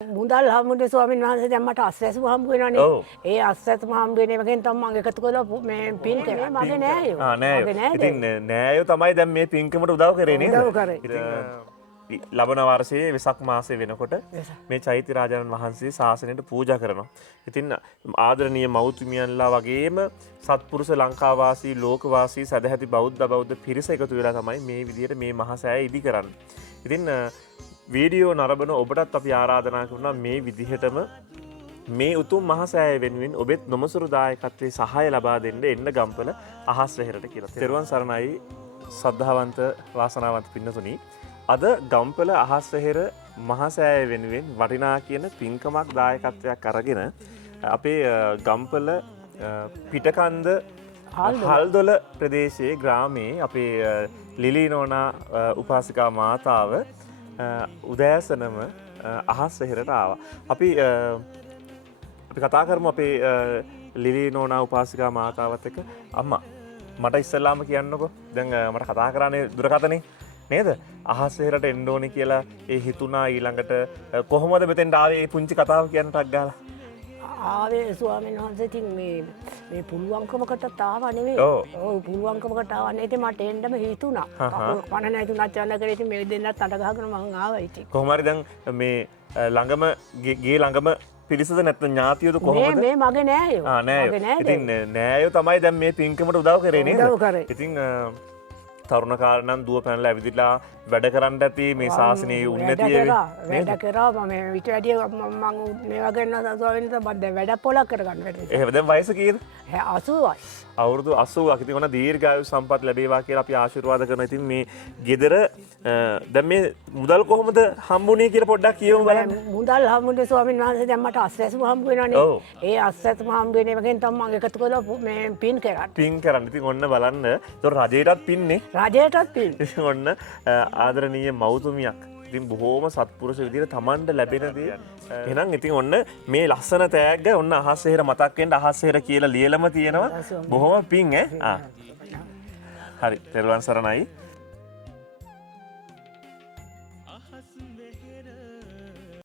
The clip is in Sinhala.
මුදල් හම්බුනේ ස්වාමීන් වහන්සේ දැන් මට අස්සැසුම හම්බ වෙනවනේ. ඒ අස්සැසුම හම්බ වෙන එකෙන් තමයි මම එකතු කරලා මේ පින් කරේ. මගේ නෑයෝ. නෑ. ඉතින් නෑයෝ තමයි දැන් මේ පින්කමට උදව් කරේ නේද? උදව් කරේ. ඉතින් ලබන වර්ෂයේ වෙසක් මාසයේ වෙනකොට මේ චෛත්‍ය රාජානන් වහන්සේ ශාසනයට පූජා කරනවා. ඉතින් ආදරණීය මෞතුමියන්ලා වගේම සත්පුරුෂ ලංකාවාසී ලෝකවාසී සදැහැති බෞද්ධ පිරිස එකතු වෙලා තමයි මේ විදිහට මේ මහසෑය ඉදි කරන්නේ. ඉතින් වීඩියෝ නරඹන ඔබටත් අපි ආරාධනා කරනවා මේ විදිහටම මේ උතුම් මහසෑය වෙනුවෙන් ඔබෙත් නොමසුරු දායකත්වයේ සහාය ලබා දෙන්න එන්න ගම්පල අහස් වෙහෙරට කියලා. තෙරුවන් සරණයි සද්ධාවන්ත වාසනාවන්ත පින්නතුනි. අද ගම්පල අහස් වෙහෙර මහසෑය වෙනුවෙන් වටිනා කියන පින්කමක් දායකත්වයක් අරගෙන අපේ ගම්පල පිටකන්ද හල්දොල ප්‍රදේශයේ ග්‍රාමයේ අපේ ලිලි නෝනා උපාසිකා මාතාව උදෑසනම අහස් වෙහෙරට ආවා. අපි කතා කරමු අපේ ලිලි නෝනා උපාසිකා මාතාවත් එක්ක. අම්මා මට ඉස්සෙල්ලාම කියන්නකෝ. දැන් මට කතා කරන්නේ දුරකථනේ නේද? අහස් වෙහෙරට එන්න ඕනේ කියලා ඒ හිතුණා. ඊළඟට කොහොමද මෙතෙන්ට ආවේ? මේ පුංචි කතාව කියන්න ටක් ගාලා. ආවේ ස්වාමීන් වහන්සේ ඉතින් මේ පුළුවන්කමකට ආවා නෙවෙයි. ඔව් පුළුවන්කමකට ආවා නේ. ඉතින් මට එන්නම හිතුණා. කකුල් කන නැතුණා චන්න කරේ. ඉතින් මේ දෙන්නත් අඬ ගහගෙන මං ආවා ඉතින්. කොහොම හරි දැන් මේ ළඟම ගේ ළඟම පිරිසද නැත්නම් ඥාතියද කොහොමද? මේ මගේ නෑයෝ. නෑයෝ. ඉතින් නෑයෝ තමයි දැන් මේ පින්කමට උදව් කරේ නේද? උදව් කරේ. ඉතින් තරුණ කාලේ දුව පැනලා ඇවිදලා වැඩ කරන්න ඇති මේ ශාසනයේ උන්නතිය වැඩ කරා මම විතර වැඩි මම මේවා කරනවා ස්වාමීන් වහන්සේ මම දැන් වැඩ පොලක් කරගන්න වැඩ. එහෙම දැන් වයස කීයද? 80යි. අවුරුදු 80ක්. ඉතින් ඔන්න දීර්ඝායු සම්පත් ලැබේවා කියලා අපි ආශිර්වාද කරනවා. ඉතින් මේ ගෙදර දැන් මේ මුදල් කොහොමද හම්බුනේ කියලා පොඩ්ඩක් කියමු බලන්න. මුදල් හම්බුනේ ස්වාමීන් වහන්සේ දැන් මට අස්සැසුම හම්බ වෙනවනේ. ඒ අස්සැසුම හම්බ වෙන එකෙන් තමයි මම එකතු කරලා මේ පින් කරන්නේ. පින් කරන්න. ඉතින් ඔන්න බලන්න. ඒතොර රජයටත් පින්නේ. රජයටත් පින්. ඔන්න ආදරණීය මෞතුමියක්. ඉතින් බොහෝම සත්පුරුෂ විදිහට Tamanට ලැබෙන දේ. එහෙනම් ඉතින් ඔන්න මේ ලස්සන තෑග්ග ඔන්න අහස් වෙහෙර මතක් වෙන්න අහස් වෙහෙර කියලා ලියලම තියෙනවා. බොහොම පිං ඈ. හරි. තෙරුවන් සරණයි.